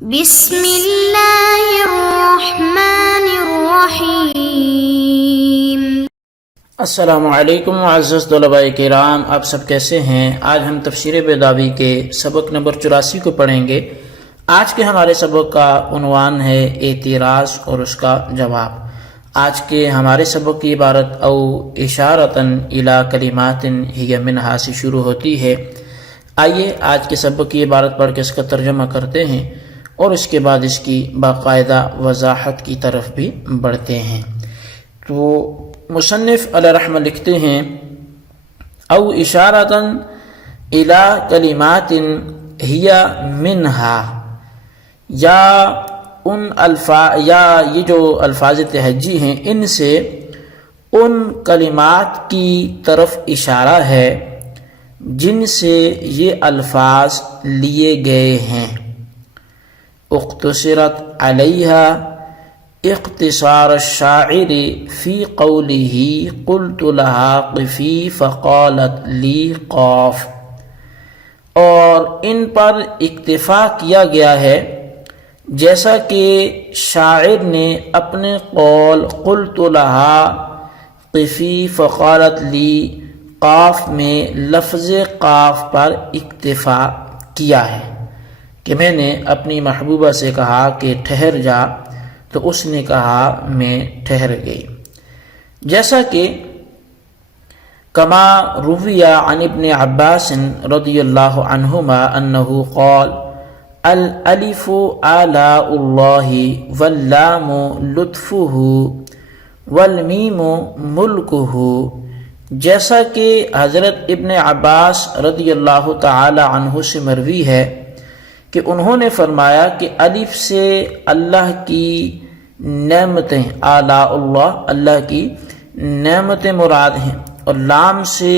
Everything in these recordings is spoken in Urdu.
بسم اللہ الرحمن الرحیم۔ السلام علیکم معزز طلباء کرام، آپ سب کیسے ہیں؟ آج ہم تفسیر بیضاوی کے سبق نمبر 84 کو پڑھیں گے۔ آج کے ہمارے سبق کا عنوان ہے اعتراض اور اس کا جواب۔ آج کے ہمارے سبق کی عبارت او اشارتن الی کلمات ہی منہا سے شروع ہوتی ہے۔ آئیے آج کے سبق کی عبارت پڑھ کے اس کا ترجمہ کرتے ہیں اور اس کے بعد اس کی باقاعدہ وضاحت کی طرف بھی بڑھتے ہیں۔ تو مصنف علیہ رحمہ لکھتے ہیں او اشارتن الی کلمات ہی منہا، یا یہ جو الفاظ تہجی ہیں ان سے ان کلمات کی طرف اشارہ ہے جن سے یہ الفاظ لیے گئے ہیں۔ اختصرت علیہا اختصار الشاعر فی قولہ قلت لها قفی فقالت لی قاف، اور ان پر اکتفا کیا گیا ہے جیسا کہ شاعر نے اپنے قول قلت لها قفی فقالت لی قاف میں لفظ قاف پر اکتفا کیا ہے کہ میں نے اپنی محبوبہ سے کہا کہ ٹھہر جا، تو اس نے کہا میں ٹھہر گئی، جیسا کہ کما روی عن ابن عباس رضی اللہ عنہما انہ قال الالف آلاء اللہ واللام لطفہ والمیم ملکہ، جیسا کہ حضرت ابن عباس رضی اللہ تعالی عنہ سے مروی ہے کہ انہوں نے فرمایا کہ الف سے اللہ کی نعمتیں، آلاء اللہ اللہ کی نعمتیں مراد ہیں، اور لام سے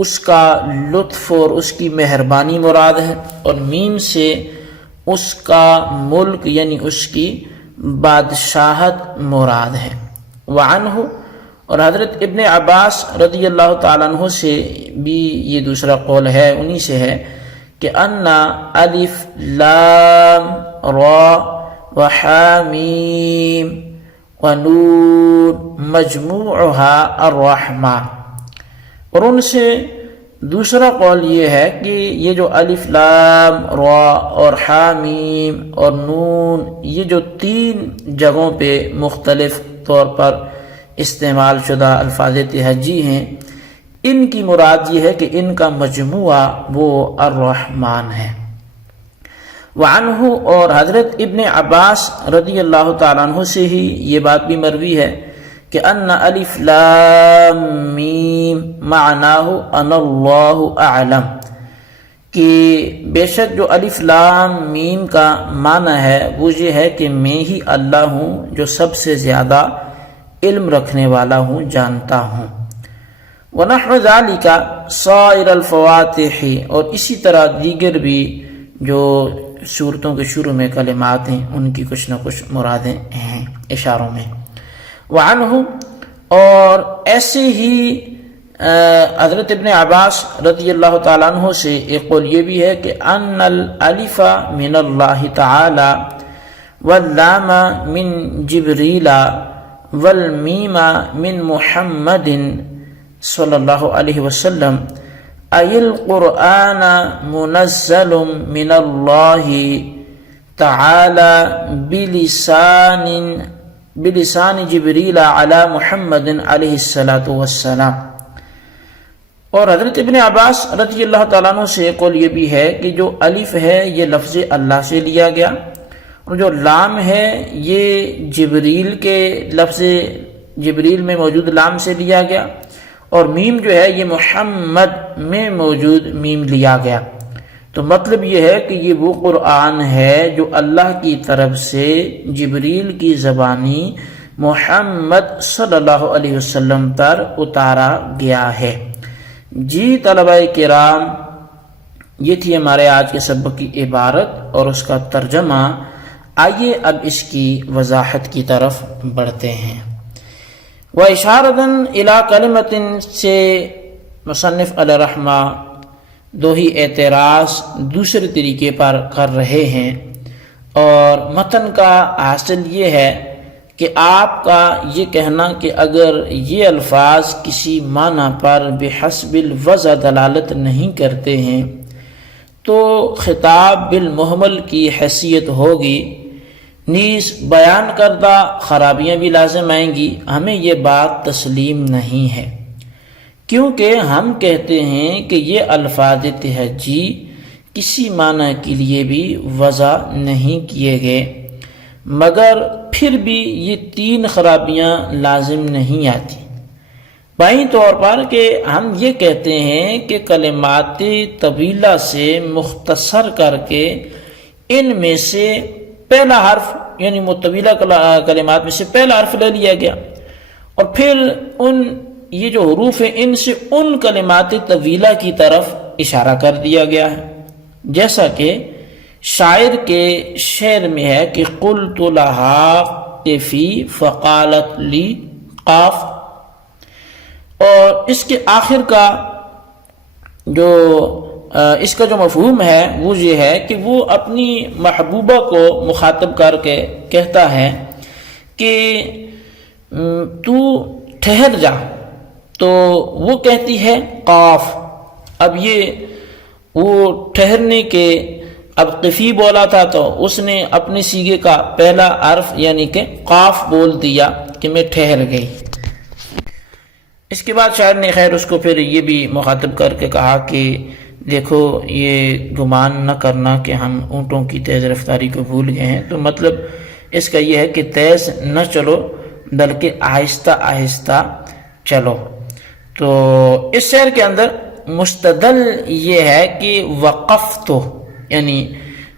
اس کا لطف اور اس کی مہربانی مراد ہے، اور میم سے اس کا ملک یعنی اس کی بادشاہت مراد ہے۔ وعنہ، اور حضرت ابن عباس رضی اللہ تعالیٰ عنہ سے بھی یہ دوسرا قول ہے، انہی سے ہے کہ ان الف لام را وحامیم ونون مجموعها الرحمہ، اور ان سے دوسرا قول یہ ہے کہ یہ جو الف لام را اور حامیم اور نون، یہ جو تین جگہوں پہ مختلف طور پر استعمال شدہ الفاظ تہجی ہیں، ان کی مراد یہ ہے کہ ان کا مجموعہ وہ الرحمن ہے۔ وعنہ، اور حضرت ابن عباس رضی اللہ تعالیٰ عنہ سے ہی یہ بات بھی مروی ہے کہ ان الف لام میم معناہ ان اللہ اعلم، کہ بے شک جو الف لام میم کا معنی ہے وہ یہ ہے کہ میں ہی اللہ ہوں جو سب سے زیادہ علم رکھنے والا ہوں، جانتا ہوں۔ وَنَحْوَ ذَلِكَ سَائِرَ الْفَوَاتِحِ، اور اسی طرح دیگر بھی جو سورتوں کے شروع میں کلمات ہیں ان کی کچھ نہ کچھ مرادیں ہیں اشاروں میں۔ وعنہ، اور ایسے ہی حضرت ابن عباس رضی اللہ تعالیٰ عنہ سے ایک قول یہ بھی ہے کہ ان الالف من اللہ تعالی واللام من جبریل والمیم من محمد صلی اللہ علیہ وسلم ای القرآن منزل من اللہ تعالی بلسان جبریل علی محمد علیہ السلام۔ اور حضرت ابن عباس رضی اللہ تعالیٰ عنہ سے قول یہ بھی ہے کہ جو الف ہے یہ لفظ اللہ سے لیا گیا، اور جو لام ہے یہ جبریل کے لفظ جبریل میں موجود لام سے لیا گیا، اور میم جو ہے یہ محمد میں موجود میم لیا گیا۔ تو مطلب یہ ہے کہ یہ وہ قرآن ہے جو اللہ کی طرف سے جبریل کی زبانی محمد صلی اللہ علیہ وسلم پر اتارا گیا ہے۔ جی طلباء کرام، یہ تھی ہمارے آج کے سبق کی عبارت اور اس کا ترجمہ۔ آئیے اب اس کی وضاحت کی طرف بڑھتے ہیں۔ وَإِشَارَةً إِلَىٰ كَلِمَةٍ سے مصنف علیہ رحمہ دو ہی اعتراض دوسرے طریقے پر کر رہے ہیں۔ اور متن کا حاصل یہ ہے کہ آپ کا یہ کہنا کہ اگر یہ الفاظ کسی معنی پر بحسب الوضع دلالت نہیں کرتے ہیں تو خطاب بالمحمل کی حیثیت ہوگی، نیز بیان کردہ خرابیاں بھی لازم آئیں گی۔ ہمیں یہ بات تسلیم نہیں ہے، کیونکہ ہم کہتے ہیں کہ یہ الفاظ تہجی کسی معنی کے لیے بھی وضع نہیں کیے گئے، مگر پھر بھی یہ 3 خرابیاں لازم نہیں آتی۔ بائیں طور پر کہ ہم یہ کہتے ہیں کہ کلمات طویلہ سے مختصر کر کے ان میں سے پہلا حرف یعنی طویلہ کلمات میں سے پہلا حرف لے لیا گیا، اور پھر یہ جو حروف ہیں ان سے ان کلمات طویلہ کی طرف اشارہ کر دیا گیا ہے، جیسا کہ شاعر کے شعر میں ہے کہ قلت لها قفی فقالت لی قاف، اور اس کے آخر کا اس کا جو مفہوم ہے وہ یہ ہے کہ وہ اپنی محبوبہ کو مخاطب کر کے کہتا ہے کہ تو ٹھہر جا، تو وہ کہتی ہے قاف۔ اب وہ ٹھہرنے کے اب قفی بولا تھا تو اس نے اپنے سیغے کا پہلا حرف یعنی کہ قاف بول دیا کہ میں ٹھہر گئی۔ اس کے بعد شاعر نے خیر اس کو پھر یہ بھی مخاطب کر کے کہا کہ دیکھو یہ گمان نہ کرنا کہ ہم اونٹوں کی تیز رفتاری کو بھول گئے ہیں، تو مطلب اس کا یہ ہے کہ تیز نہ چلو بلکہ آہستہ آہستہ چلو۔ تو اس شعر کے اندر مستدل یہ ہے کہ وقفت، یعنی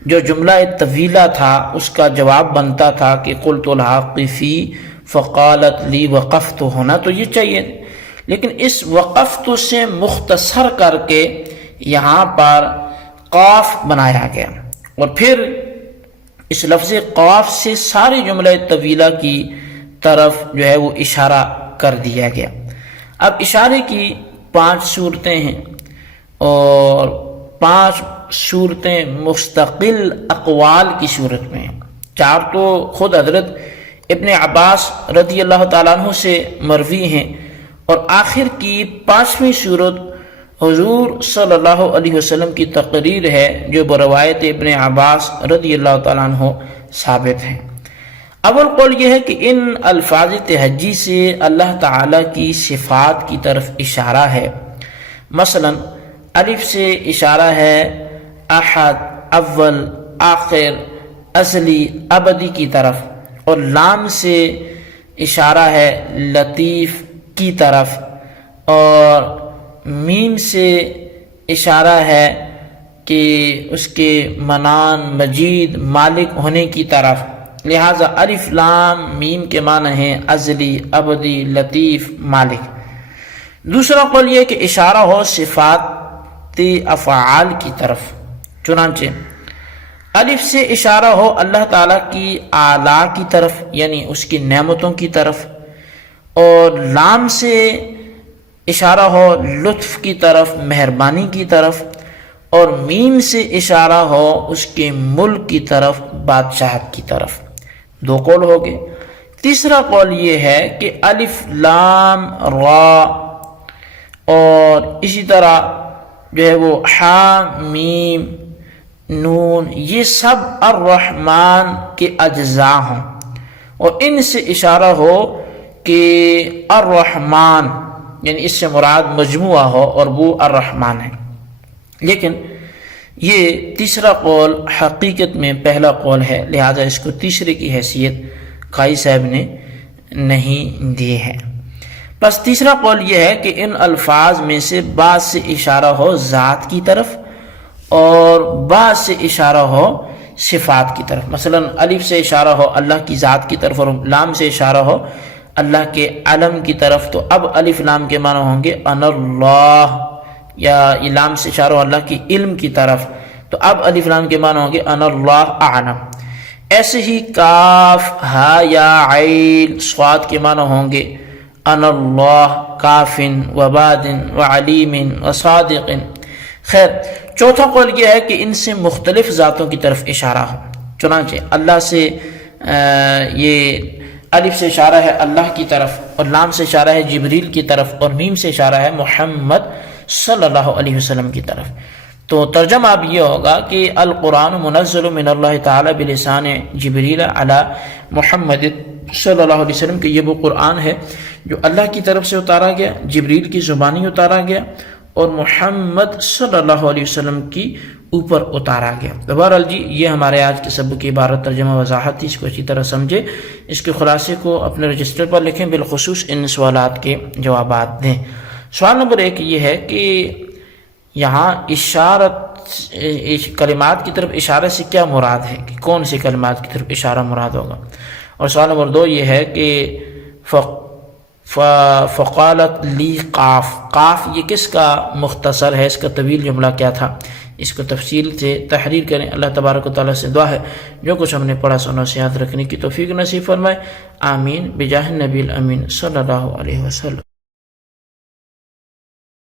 جو جملہ طویلہ تھا اس کا جواب بنتا تھا کہ قلت لها قفی فقالت لی وقفت ہونا تو یہ چاہیے، لیکن اس وقفت سے مختصر کر کے یہاں پر قاف بنایا گیا، اور پھر اس لفظ قاف سے سارے جملہ طویلہ کی طرف جو ہے وہ اشارہ کر دیا گیا۔ اب اشارے کی 5 صورتیں ہیں، اور 5 صورتیں مستقل اقوال کی صورت میں ہیں۔ 4 تو خود حضرت ابن عباس رضی اللہ تعالیٰ عنہ سے مروی ہیں، اور آخر کی 5ویں صورت حضور صلی اللہ علیہ وسلم کی تقریر ہے جو بروایت ابن عباس رضی اللہ تعالیٰ عنہ ثابت ہے۔ اول قول یہ ہے کہ ان الفاظ تہجی سے اللہ تعالیٰ کی صفات کی طرف اشارہ ہے، مثلا الف سے اشارہ ہے احد، اول، آخر، ازلی، ابدی کی طرف، اور لام سے اشارہ ہے لطیف کی طرف، اور میم سے اشارہ ہے کہ اس کے منان، مجید، مالک ہونے کی طرف، لہذا الف لام میم کے معنی ہیں ازلی، ابدی، لطیف، مالک۔ دوسرا قول یہ کہ اشارہ ہو صفات افعال کی طرف، چنانچہ الف سے اشارہ ہو اللہ تعالیٰ کی اعلیٰ کی طرف یعنی اس کی نعمتوں کی طرف، اور لام سے اشارہ ہو لطف کی طرف، مہربانی کی طرف، اور میم سے اشارہ ہو اس کے ملک کی طرف، بادشاہت کی طرف۔ 2 قول ہو گئے۔ تیسرا قول یہ ہے کہ الف لام را، اور اسی طرح جو ہے وہ حا میم نون، یہ سب الرحمن کے اجزاء ہوں، اور ان سے اشارہ ہو کہ الرحمن یعنی اس سے مراد مجموعہ ہو اور وہ الرحمن ہے۔ لیکن یہ تیسرا قول حقیقت میں پہلا قول ہے، لہذا اس کو تیسرے کی حیثیت قائی صاحب نے نہیں دی ہے۔ بس تیسرا قول یہ ہے کہ ان الفاظ میں سے بعض سے اشارہ ہو ذات کی طرف اور بعض سے اشارہ ہو صفات کی طرف، مثلا الف سے اشارہ ہو اللہ کی ذات کی طرف اور لام سے اشارہ ہو اللہ کے علم کی طرف، تو اب الف لام کے معنی ہوں گے ان اللہ، یا لام سے اشارہ ہو اللہ کی علم کی طرف، تو اب الف لام کے معنی ہوں گے ان اللہ اعلم۔ ایسے ہی کاف ہا یا عین صاد کے معنی ہوں گے ان اللہ کافن و بادن و علیم و صادق۔ خیر، چوتھا قول یہ ہے کہ ان سے مختلف ذاتوں کی طرف اشارہ ہو، چنانچہ اللہ سے یہ الف سے اشارہ ہے اللہ کی طرف، اور لام سے اشارہ ہے جبریل کی طرف، اور میم سے اشارہ ہے محمد صلی اللہ علیہ وسلم کی طرف۔ تو ترجمہ اب یہ ہوگا کہ القرآن منزل من اللہ تعالی بلسان جبریل علی محمد صلی اللہ علیہ وسلم، کہ یہ وہ قرآن ہے جو اللہ کی طرف سے اتارا گیا، جبریل کی زبانی اتارا گیا، اور محمد صلی اللہ علیہ وسلم کی اوپر اتارا گیا۔ بہرحال جی یہ ہمارے آج کے سبق کی عبارت ترجمہ وضاحت تھی، اس کو اچھی طرح سمجھے، اس کے خلاصے کو اپنے رجسٹر پر لکھیں، بالخصوص ان سوالات کے جوابات دیں۔ سوال نمبر 1 یہ ہے کہ یہاں اشارت کلمات کی طرف اشارہ سے کیا مراد ہے، کہ کون سی کلمات کی طرف اشارہ مراد ہوگا۔ اور سوال نمبر 2 یہ ہے کہ فقالت لی قاف، قاف یہ کس کا مختصر ہے، اس کا طویل جملہ کیا تھا، اس کو تفصیل سے تحریر کریں۔ اللہ تبارک و تعالیٰ سے دعا ہے جو کچھ ہم نے پڑھا سنا سے یاد رکھنے کی توفیق نصیب فرمائے، آمین بجاہ النبی الامین صلی اللہ علیہ وسلم۔